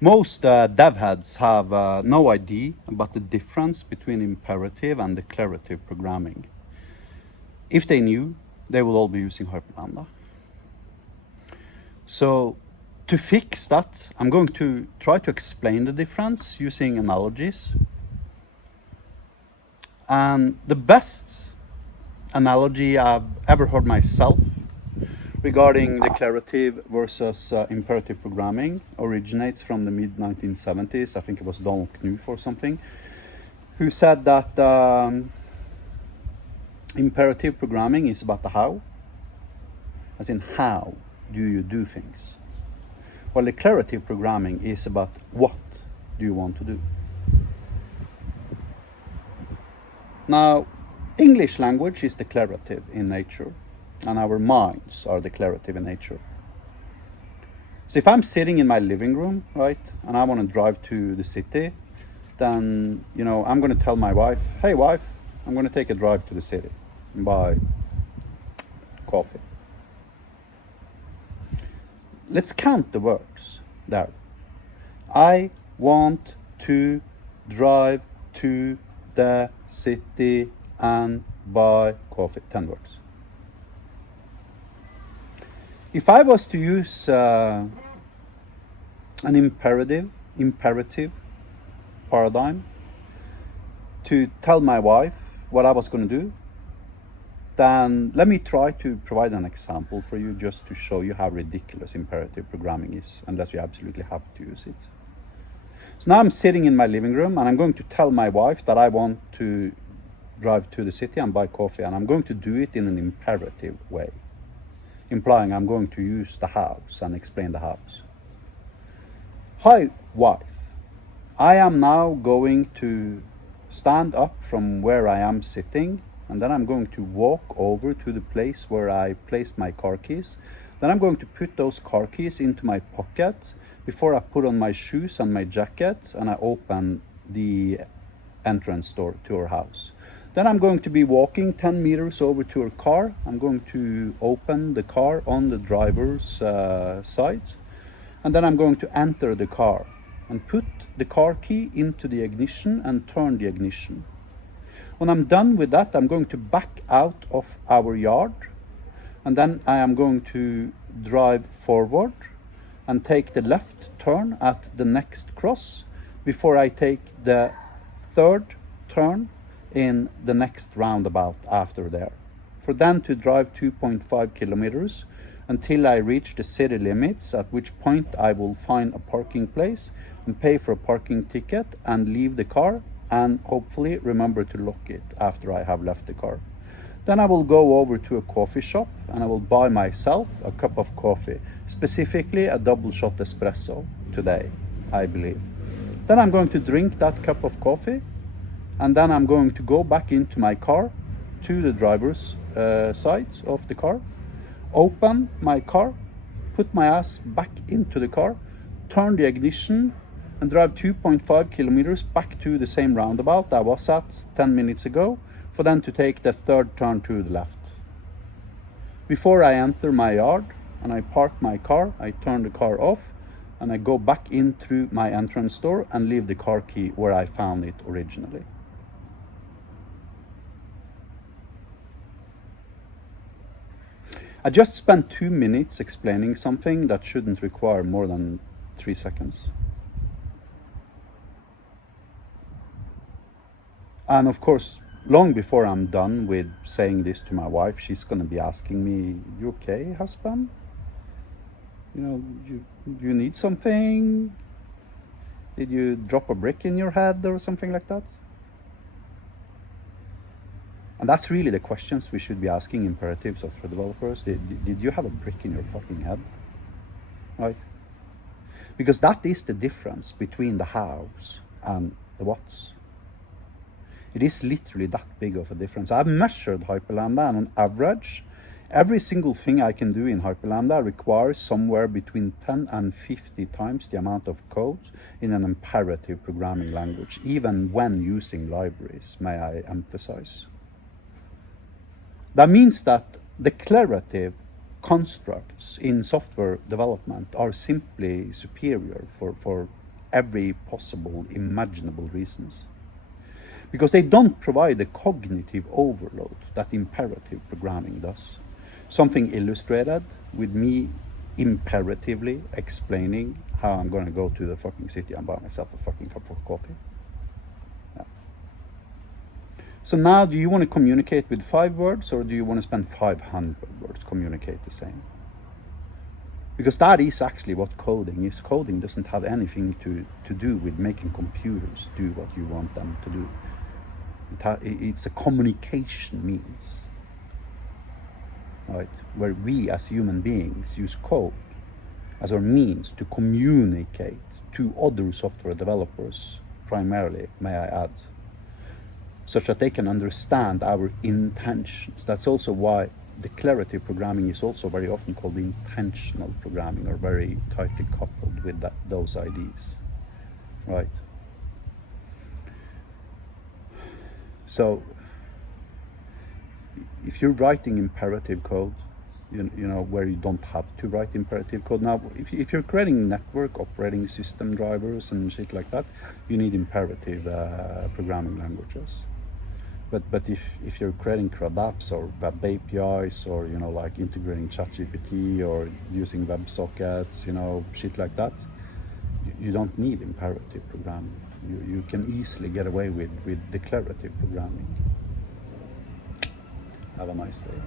Most dev heads have no idea about the difference between imperative and declarative programming. If they knew, they would all be using Hyperlambda. So to fix that, I'm going to try to explain the difference using analogies. And the best analogy I've ever heard myself regarding declarative versus imperative programming originates from the mid-1970s. I think it was Donald Knuth or something, who said that imperative programming is about the how, as in how do you do things, while declarative programming is about what do you want to do. Now, English language is declarative in nature, and our minds are declarative in nature. So if I'm sitting in my living room, right, and I want to drive to the city, then, I'm going to tell my wife, hey wife, I'm going to take a drive to the city and buy coffee. Let's count the words there. I want to drive to the city and buy coffee. 10 words. If I was to use an imperative paradigm to tell my wife what I was going to do, then let me try to provide an example for you just to show you how ridiculous imperative programming is, unless you absolutely have to use it. So now I'm sitting in my living room and I'm going to tell my wife that I want to drive to the city and buy coffee, and I'm going to do it in an imperative way, implying I'm going to use the house and explain the house. Hi, wife. I am now going to stand up from where I am sitting, and then I'm going to walk over to the place where I placed my car keys. Then I'm going to put those car keys into my pocket before I put on my shoes and my jacket, and I open the entrance door to her house. Then I'm going to be walking 10 meters over to her car. I'm going to open the car on the driver's side, and then I'm going to enter the car and put the car key into the ignition and turn the ignition. When I'm done with that, I'm going to back out of our yard, and then I am going to drive forward and take the left turn at the next cross before I take the third turn in the next roundabout after there, for then to drive 2.5 kilometers until I reach the city limits, at which point I will find a parking place and pay for a parking ticket and leave the car, and hopefully remember to lock it after I have left the car. Then I will go over to a coffee shop and I will buy myself a cup of coffee, specifically a double shot espresso today, I believe. Then I'm going to drink that cup of coffee, and then I'm going to go back into my car to the driver's side of the car, open my car, put my ass back into the car, turn the ignition, and drive 2.5 kilometers back to the same roundabout I was at 10 minutes ago, for then to take the third turn to the left. Before I enter my yard and I park my car, I turn the car off and I go back in through my entrance door and leave the car key where I found it originally. I just spent 2 minutes explaining something that shouldn't require more than 3 seconds. And of course, long before I'm done with saying this to my wife, she's going to be asking me, you okay, husband? You need something? Did you drop a brick in your head or something like that? And that's really the questions we should be asking imperative software developers. Did you have a brick in your fucking head? Right? Because that is the difference between the hows and the whats. It is literally that big of a difference. I've measured Hyperlambda, and on average, every single thing I can do in Hyperlambda requires somewhere between 10 and 50 times the amount of code in an imperative programming language, even when using libraries, may I emphasize. That means that declarative constructs in software development are simply superior for every possible imaginable reasons. Because they don't provide the cognitive overload that imperative programming does. Something illustrated with me imperatively explaining how I'm going to go to the fucking city and buy myself a fucking cup of coffee. Yeah. So now, do you want to communicate with 5 words, or do you want to spend 500 words communicate the same? Because that is actually what coding is. Coding doesn't have anything to do with making computers do what you want them to do. It's a communication means, right? Where we as human beings use code as our means to communicate to other software developers, primarily, may I add, such that they can understand our intentions. That's also why declarative programming is also very often called intentional programming, or very tightly coupled with those ideas, right? So if you're writing imperative code, you know, where you don't have to write imperative code. Now, if you're creating network operating system drivers and shit like that, you need imperative programming languages. But if you're creating CRUD apps or web APIs, or, you know, like integrating ChatGPT or using WebSockets, you know, shit like that, you don't need imperative programming. You can easily get away with declarative programming. Have a nice day.